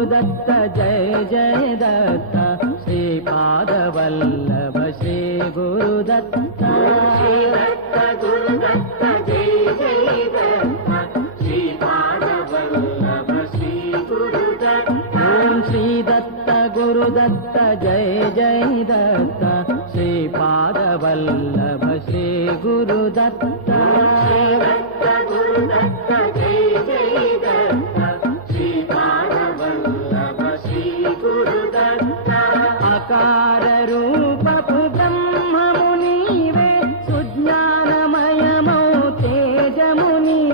Gurudatt Jai Jai Dutt Shripad Vallabh Shri Gurudatt Shridatt Gurudatt Jai Jai Dutt Shripad Vallabh Shri Gurudatt Om Shridatt Gurudatt Jai Jai Dutt Shripad Vallabh Shri Gurudatt Shridatt Gurudatt Jai Jai